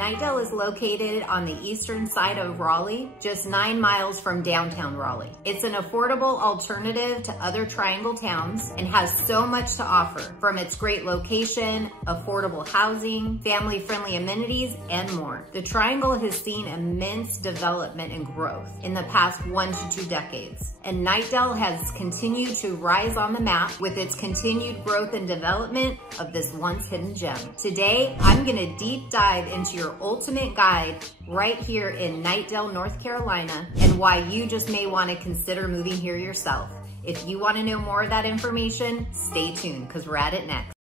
Knightdale is located on the eastern side of Raleigh, just 9 miles from downtown Raleigh. It's an affordable alternative to other Triangle towns and has so much to offer, from its great location, affordable housing, family-friendly amenities, and more. The Triangle has seen immense development and growth in the past 1 to 2 decades, and Knightdale has continued to rise on the map with its continued growth and development of this once hidden gem. Today, I'm gonna deep dive into your ultimate guide right here in Knightdale, North Carolina, and why you just may wanna consider moving here yourself. If you wanna know more of that information, stay tuned, because we're at it next.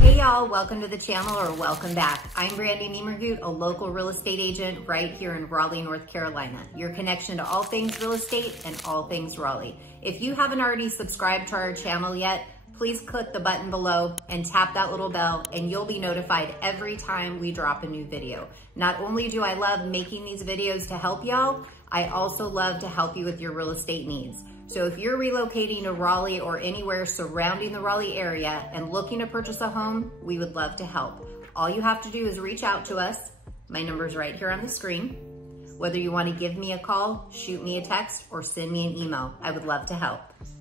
Hey y'all, welcome to the channel, or welcome back. I'm Brandy Nemergut, a local real estate agent right here in Raleigh, North Carolina. Your connection to all things real estate and all things Raleigh. If you haven't already subscribed to our channel yet, please click the button below and tap that little bell, and you'll be notified every time we drop a new video. Not only do I love making these videos to help y'all, I also love to help you with your real estate needs. So if you're relocating to Raleigh or anywhere surrounding the Raleigh area and looking to purchase a home, we would love to help. All you have to do is reach out to us. My number's right here on the screen. Whether you want to give me a call, shoot me a text, or send me an email, I would love to help.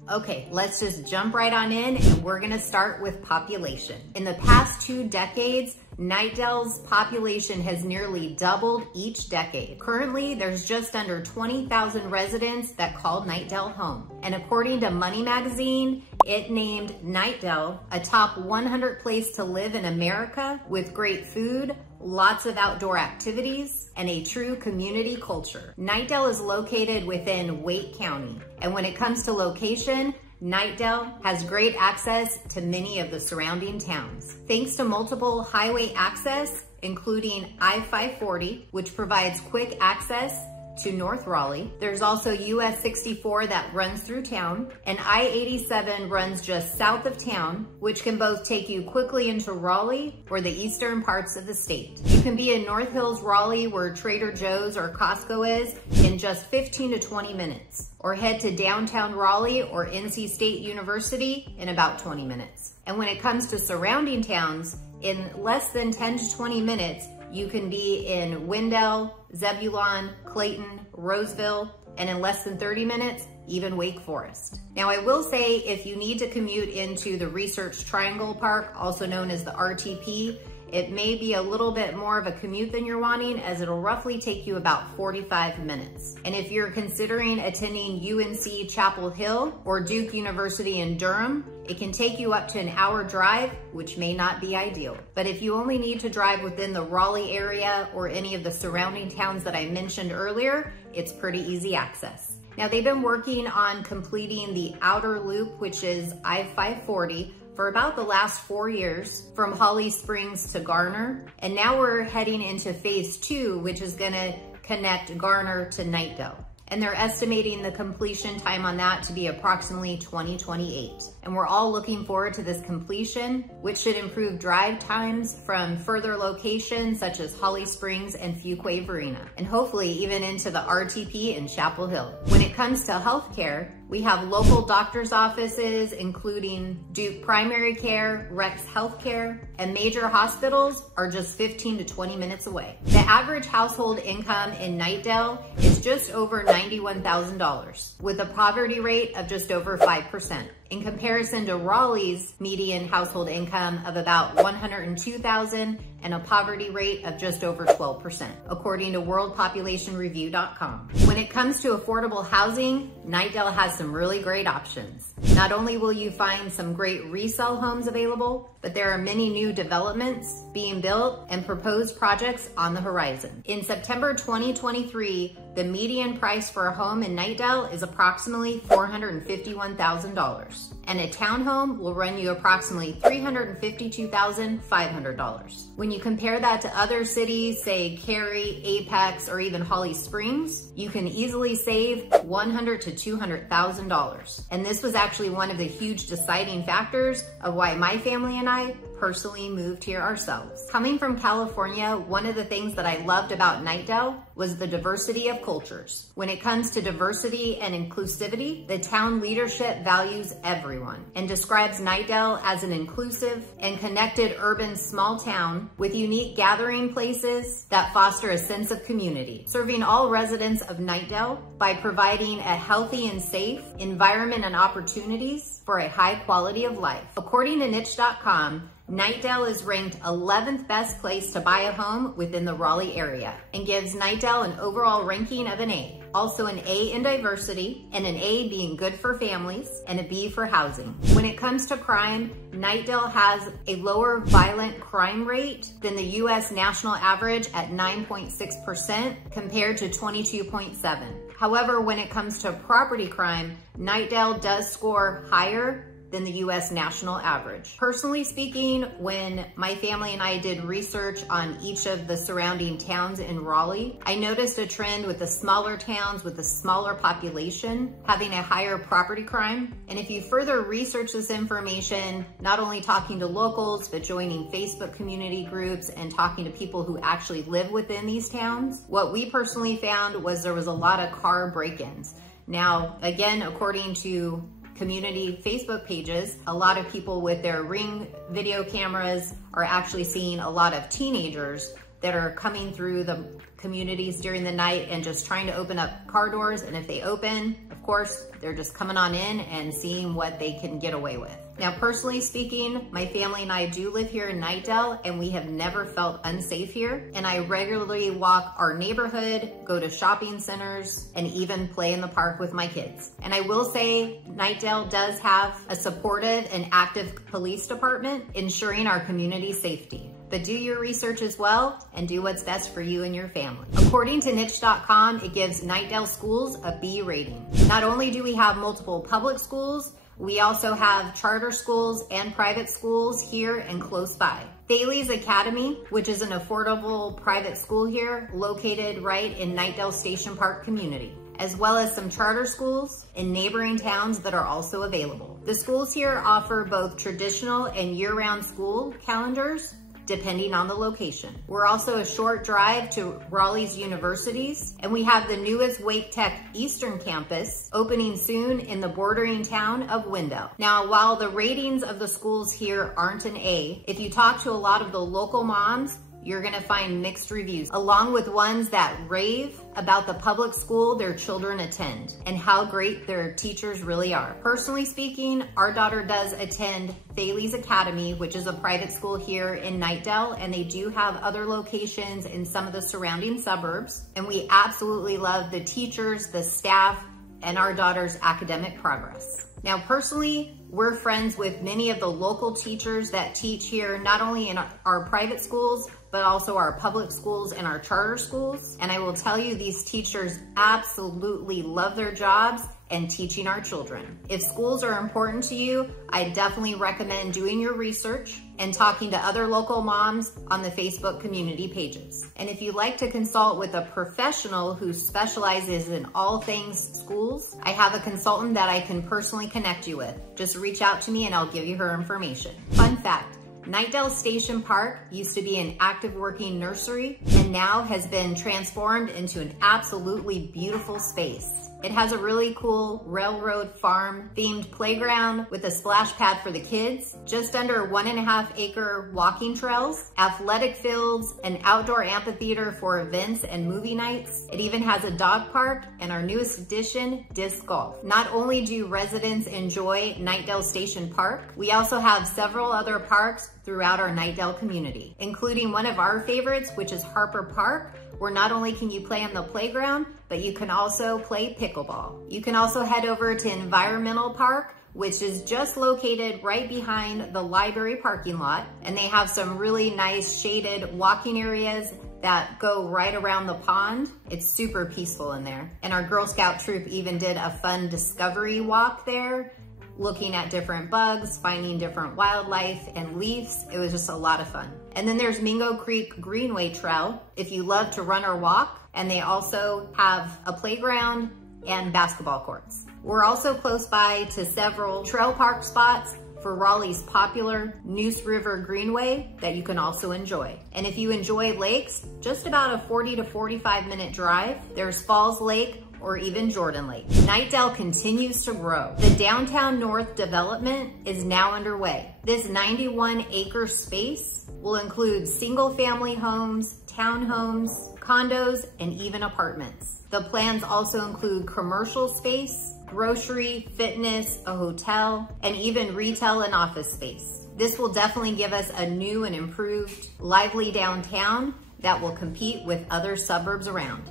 Okay, let's just jump right on in, and we're gonna start with population. In the past 2 decades, Knightdale's population has nearly doubled each decade. Currently, there's just under 20,000 residents that call Knightdale home. And according to Money Magazine, it named Knightdale a top 100 place to live in America, with great food, lots of outdoor activities, and a true community culture. Knightdale is located within Wake County, and when it comes to location, Knightdale has great access to many of the surrounding towns. Thanks to multiple highway access, including I-540, which provides quick access to North Raleigh. There's also US 64 that runs through town, and I-87 runs just south of town, which can both take you quickly into Raleigh or the eastern parts of the state. You can be in North Hills, Raleigh, where Trader Joe's or Costco is, in just 15 to 20 minutes, or head to downtown Raleigh or NC State University in about 20 minutes. And when it comes to surrounding towns, in less than 10 to 20 minutes, you can be in Wendell, Zebulon, Clayton, Roseville, and in less than 30 minutes, even Wake Forest. Now, I will say, if you need to commute into the Research Triangle Park, also known as the RTP, it may be a little bit more of a commute than you're wanting, as it'll roughly take you about 45 minutes. And if you're considering attending UNC Chapel Hill or Duke University in Durham, it can take you up to an hour drive, which may not be ideal. But if you only need to drive within the Raleigh area or any of the surrounding towns that I mentioned earlier, it's pretty easy access. Now, they've been working on completing the outer loop, which is I-540, for about the last 4 years, from Holly Springs to Garner. And now we're heading into phase 2, which is gonna connect Garner to Knightdale. And they're estimating the completion time on that to be approximately 2028. And we're all looking forward to this completion, which should improve drive times from further locations such as Holly Springs and Fuquay Varina, and hopefully even into the RTP in Chapel Hill. When it comes to healthcare, we have local doctor's offices, including Duke Primary Care, Rex Healthcare, and major hospitals are just 15 to 20 minutes away. The average household income in Knightdale is just over $91,000, with a poverty rate of just over 5%. In comparison to Raleigh's median household income of about $102,000 and a poverty rate of just over 12%, according to worldpopulationreview.com. When it comes to affordable housing, Knightdale has some really great options. Not only will you find some great resale homes available, but there are many new developments being built and proposed projects on the horizon. In September 2023, the median price for a home in Knightdale is approximately $451,000, and a townhome will run you approximately $352,500. When you compare that to other cities, say Cary, Apex, or even Holly Springs, you can easily save $100,000 to $200,000. And this was actually one of the huge deciding factors of why my family and I personally moved here ourselves. Coming from California, one of the things that I loved about Knightdale was the diversity of cultures. When it comes to diversity and inclusivity, the town leadership values everyone and describes Knightdale as an inclusive and connected urban small town with unique gathering places that foster a sense of community, serving all residents of Knightdale by providing a healthy and safe environment and opportunities for a high quality of life. According to niche.com, Knightdale is ranked 11th best place to buy a home within the Raleigh area and gives Knightdale an overall ranking of an A. Also an A in diversity, and an A being good for families, and a B for housing. When it comes to crime, Knightdale has a lower violent crime rate than the U.S. national average at 9.6% compared to 22.7%. However, when it comes to property crime, Knightdale does score higher than the U.S. national average. Personally speaking, when my family and I did research on each of the surrounding towns in Raleigh, I noticed a trend with the smaller towns with the smaller population having a higher property crime. And if you further research this information, not only talking to locals, but joining Facebook community groups and talking to people who actually live within these towns, what we personally found was there was a lot of car break-ins. Now, again, according to community Facebook pages, a lot of people with their Ring video cameras are actually seeing a lot of teenagers that are coming through the communities during the night and just trying to open up car doors. And if they open, of course, they're just coming on in and seeing what they can get away with. Now, personally speaking, my family and I do live here in Knightdale, and we have never felt unsafe here. And I regularly walk our neighborhood, go to shopping centers, and even play in the park with my kids. And I will say Knightdale does have a supportive and active police department, ensuring our community's safety. But do your research as well and do what's best for you and your family. According to niche.com, it gives Knightdale schools a B rating. Not only do we have multiple public schools, we also have charter schools and private schools here and close by. Thales Academy, which is an affordable private school here, located right in Knightdale Station Park community, as well as some charter schools in neighboring towns that are also available. The schools here offer both traditional and year-round school calendars, depending on the location. We're also a short drive to Raleigh's universities, and we have the newest Wake Tech Eastern campus opening soon in the bordering town of Wendell. Now, while the ratings of the schools here aren't an A, if you talk to a lot of the local moms, you're gonna find mixed reviews, along with ones that rave about the public school their children attend and how great their teachers really are. Personally speaking, our daughter does attend Thales Academy, which is a private school here in Knightdale, and they do have other locations in some of the surrounding suburbs. And we absolutely love the teachers, the staff, and our daughter's academic progress. Now, personally, we're friends with many of the local teachers that teach here, not only in our private schools, but also our public schools and our charter schools. And I will tell you, these teachers absolutely love their jobs and teaching our children. If schools are important to you, I definitely recommend doing your research and talking to other local moms on the Facebook community pages. And if you'd like to consult with a professional who specializes in all things schools, I have a consultant that I can personally connect you with. Just reach out to me and I'll give you her information. Fun fact, Knightdale Station Park used to be an active working nursery and now has been transformed into an absolutely beautiful space. It has a really cool railroad farm themed playground with a splash pad for the kids, just under 1.5 acre walking trails, athletic fields, an outdoor amphitheater for events and movie nights. It even has a dog park and our newest addition, disc golf. Not only do residents enjoy Knightdale Station Park, we also have several other parks throughout our Knightdale community, including one of our favorites, which is Harper Park, where not only can you play on the playground, but you can also play pickleball. You can also head over to Environmental Park, which is just located right behind the library parking lot. And they have some really nice shaded walking areas that go right around the pond. It's super peaceful in there. And our Girl Scout troop even did a fun discovery walk there, looking at different bugs, finding different wildlife and leaves. It was just a lot of fun. And then there's Mingo Creek Greenway Trail if you love to run or walk. And they also have a playground and basketball courts. We're also close by to several trail park spots for Raleigh's popular Neuse River Greenway that you can also enjoy. And if you enjoy lakes, just about a 40 to 45 minute drive, there's Falls Lake or even Jordan Lake. Knightdale continues to grow. The Downtown North development is now underway. This 91-acre space will include single-family homes, townhomes, condos, and even apartments. The plans also include commercial space, grocery, fitness, a hotel, and even retail and office space. This will definitely give us a new and improved, lively downtown that will compete with other suburbs around.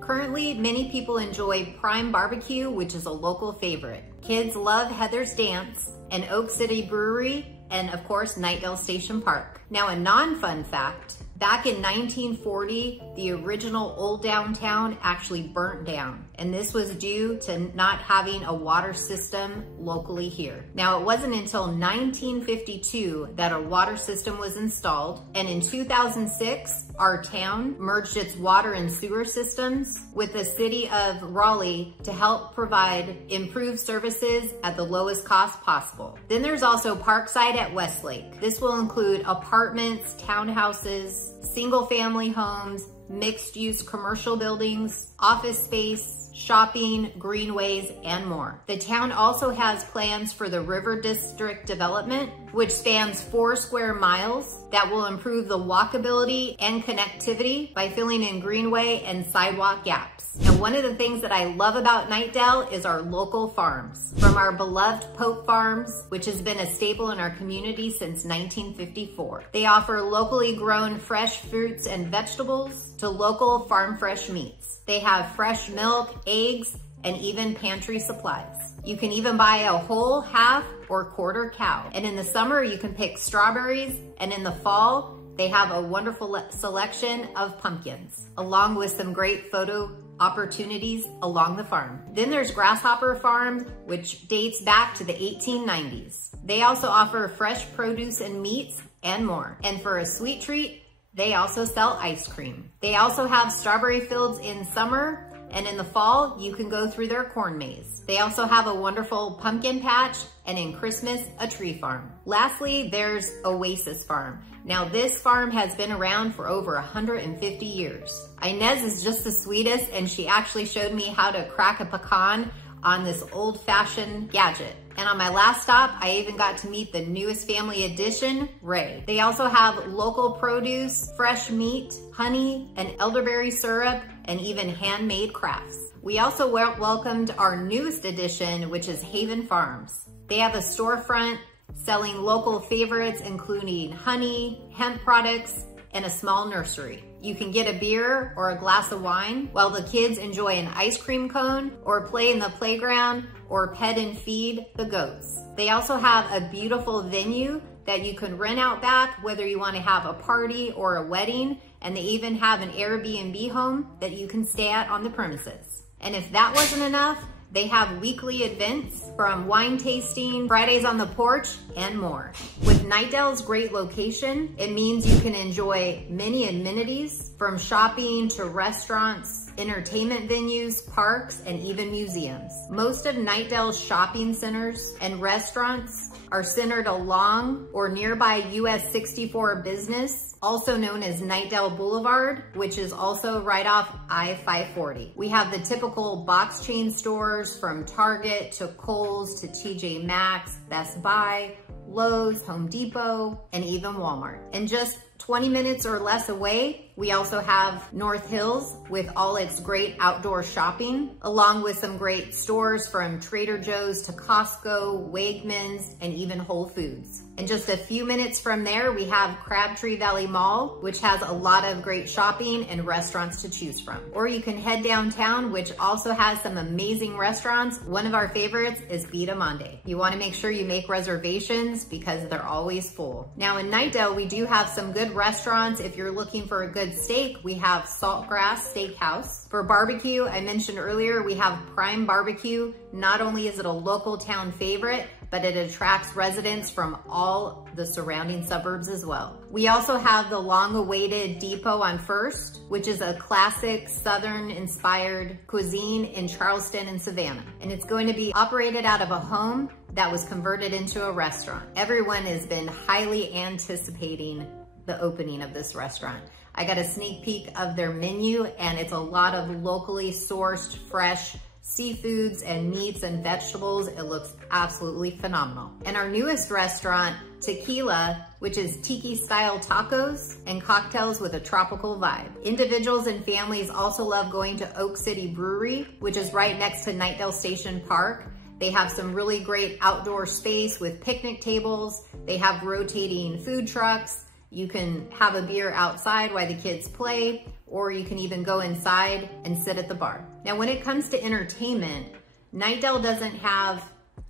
Currently, many people enjoy Prime Barbecue, which is a local favorite. Kids love Heather's Dance and Oak City Brewery, and of course, Knightdale Station Park. Now, a non-fun fact, back in 1940, the original old downtown actually burnt down, and this was due to not having a water system locally here. Now, it wasn't until 1952 that a water system was installed, and in 2006, our town merged its water and sewer systems with the city of Raleigh to help provide improved services at the lowest cost possible. Then there's also Parkside at Westlake. This will include apartments, townhouses, single-family homes, mixed-use commercial buildings, office space, shopping, greenways, and more. The town also has plans for the River District development, which spans 4 square miles that will improve the walkability and connectivity by filling in greenway and sidewalk gaps. And one of the things that I love about Knightdale is our local farms. From our beloved Pope Farms, which has been a staple in our community since 1954. They offer locally grown fresh fruits and vegetables to local farm fresh meats. They have fresh milk, eggs, and even pantry supplies. You can even buy a whole, half, or quarter cow. And in the summer, you can pick strawberries, and in the fall, they have a wonderful selection of pumpkins, along with some great photo opportunities along the farm. Then there's Grasshopper Farm, which dates back to the 1890s. They also offer fresh produce and meats and more. And for a sweet treat, they also sell ice cream. They also have strawberry fields in summer, and in the fall, you can go through their corn maze. They also have a wonderful pumpkin patch, and in Christmas, a tree farm. Lastly, there's Oasis Farm. Now, this farm has been around for over 150 years. Inez is just the sweetest, and she actually showed me how to crack a pecan on this old-fashioned gadget. And on my last stop, I even got to meet the newest family addition, Ray. They also have local produce, fresh meat, honey, and elderberry syrup, and even handmade crafts. We also welcomed our newest addition, which is Haven Farms. They have a storefront selling local favorites, including honey, hemp products, and a small nursery. You can get a beer or a glass of wine while the kids enjoy an ice cream cone or play in the playground or pet and feed the goats. They also have a beautiful venue that you can rent out back, whether you want to have a party or a wedding, and they even have an Airbnb home that you can stay at on the premises. And if that wasn't enough, they have weekly events from wine tasting, Fridays on the porch, and more. With Knightdale's great location, it means you can enjoy many amenities from shopping to restaurants, entertainment venues, parks, and even museums. Most of Knightdale's shopping centers and restaurants are centered along or nearby US 64 Business, also known as Knightdale Boulevard, which is also right off I-540. We have the typical box chain stores from Target to Kohl's to TJ Maxx, Best Buy, Lowe's, Home Depot, and even Walmart. And just 20 minutes or less away, we also have North Hills with all its great outdoor shopping, along with some great stores from Trader Joe's to Costco, Wegmans, and even Whole Foods. And just a few minutes from there, we have Crabtree Valley Mall, which has a lot of great shopping and restaurants to choose from. Or you can head downtown, which also has some amazing restaurants. One of our favorites is Vita Monday. You want to make sure you make reservations because they're always full. Now in Knightdale, we do have some good restaurants. If you're looking for a good steak, we have Saltgrass Steakhouse. For barbecue, I mentioned earlier, we have Prime Barbecue. Not only is it a local town favorite, but it attracts residents from all the surrounding suburbs as well. We also have the long-awaited Depot on First, which is a classic Southern-inspired cuisine in Charleston and Savannah. And it's going to be operated out of a home that was converted into a restaurant. Everyone has been highly anticipating the opening of this restaurant. I got a sneak peek of their menu, and it's a lot of locally sourced, fresh seafoods and meats and vegetables. It looks absolutely phenomenal. And our newest restaurant, Tequila, which is tiki-style tacos and cocktails with a tropical vibe. Individuals and families also love going to Oak City Brewery, which is right next to Knightdale Station Park. They have some really great outdoor space with picnic tables. They have rotating food trucks. You can have a beer outside while the kids play, or you can even go inside and sit at the bar. Now, when it comes to entertainment, Knightdale doesn't have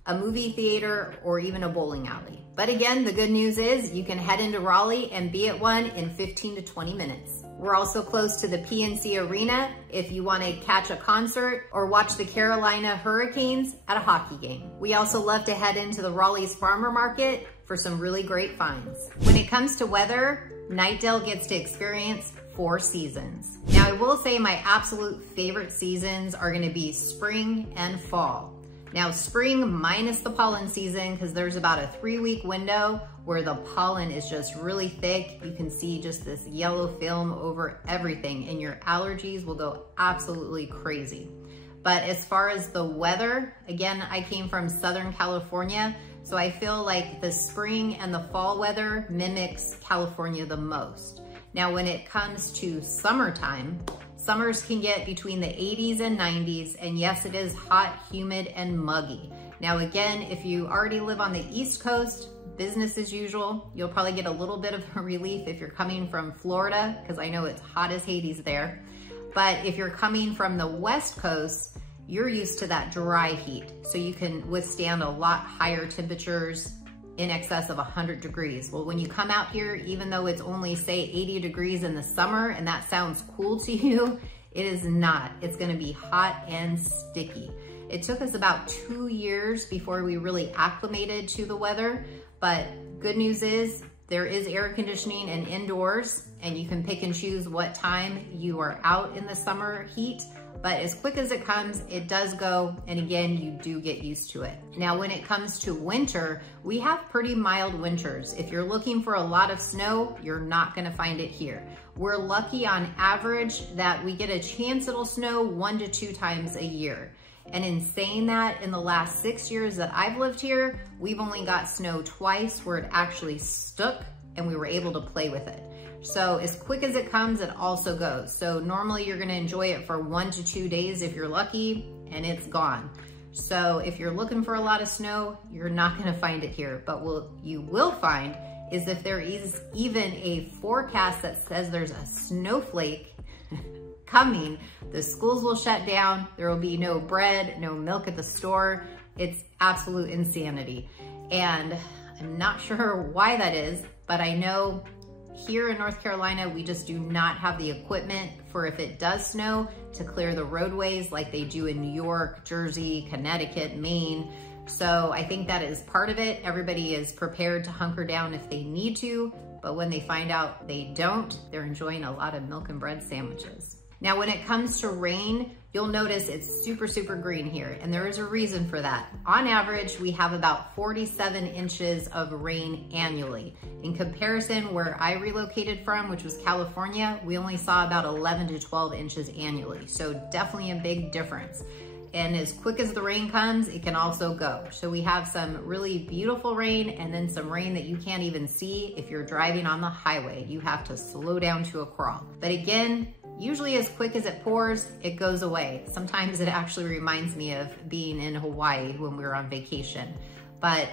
a movie theater or even a bowling alley. But again, the good news is you can head into Raleigh and be at one in 15 to 20 minutes. We're also close to the PNC Arena if you want to catch a concert or watch the Carolina Hurricanes at a hockey game. We also love to head into the Raleigh's Farmer Market for some really great finds. When it comes to weather, Knightdale gets to experience 4 seasons. Now, I will say my absolute favorite seasons are gonna be spring and fall. Now, spring minus the pollen season, because there's about a 3-week window where the pollen is just really thick. You can see just this yellow film over everything, and your allergies will go absolutely crazy. But as far as the weather, again, I came from Southern California, so I feel like the spring and the fall weather mimics California the most. Now, when it comes to summertime, summers can get between the 80s and 90s, and yes, it is hot, humid, and muggy. Now, again, if you already live on the East Coast, business as usual. You'll probably get a little bit of a relief if you're coming from Florida, because I know it's hot as Hades there. But if you're coming from the West Coast, you're used to that dry heat, so you can withstand a lot higher temperatures in excess of 100 degrees. Well, when you come out here, even though it's only say 80 degrees in the summer, and that sounds cool to you, it is not. It's gonna be hot and sticky. It took us about 2 years before we really acclimated to the weather, but good news is there is air conditioning and indoors, and you can pick and choose what time you are out in the summer heat. But as quick as it comes, it does go, and again, you do get used to it. Now, when it comes to winter, we have pretty mild winters. If you're looking for a lot of snow, you're not gonna find it here. We're lucky on average that we get a chance it'll snow 1 to 2 times a year. And in saying that, in the last 6 years that I've lived here, we've only got snow twice where it actually stuck and we were able to play with it. So as quick as it comes, it also goes. So normally you're gonna enjoy it for 1 to 2 days if you're lucky, and it's gone. So if you're looking for a lot of snow, you're not gonna find it here. But what you will find is if there is even a forecast that says there's a snowflake coming, the schools will shut down, there will be no bread, no milk at the store. It's absolute insanity. And I'm not sure why that is, but I know here in North Carolina, we just do not have the equipment for if it does snow to clear the roadways like they do in New York, Jersey, Connecticut, Maine. So I think that is part of it. Everybody is prepared to hunker down if they need to, but when they find out they don't, they're enjoying a lot of milk and bread sandwiches. Now, when it comes to rain, you'll notice it's super, super green here, and there is a reason for that. On average, we have about 47 inches of rain annually. In comparison, where I relocated from, which was California, we only saw about 11 to 12 inches annually. So definitely a big difference. And as quick as the rain comes, it can also go. So we have some really beautiful rain, and then some rain that you can't even see if you're driving on the highway. You have to slow down to a crawl. But again, usually as quick as it pours, it goes away. Sometimes it actually reminds me of being in Hawaii when we were on vacation. But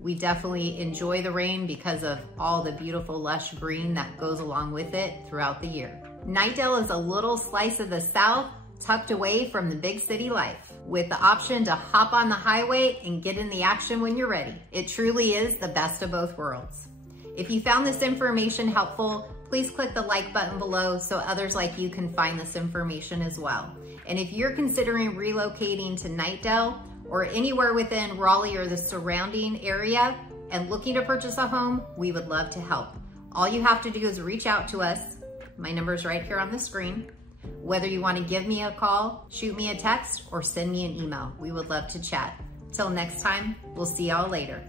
we definitely enjoy the rain because of all the beautiful lush green that goes along with it throughout the year. Knightdale is a little slice of the South tucked away from the big city life, with the option to hop on the highway and get in the action when you're ready. It truly is the best of both worlds. If you found this information helpful, please click the like button below so others like you can find this information as well. And if you're considering relocating to Knightdale, or anywhere within Raleigh or the surrounding area and looking to purchase a home, we would love to help. All you have to do is reach out to us. My number is right here on the screen. Whether you want to give me a call, shoot me a text, or send me an email, we would love to chat. Till next time, we'll see y'all later.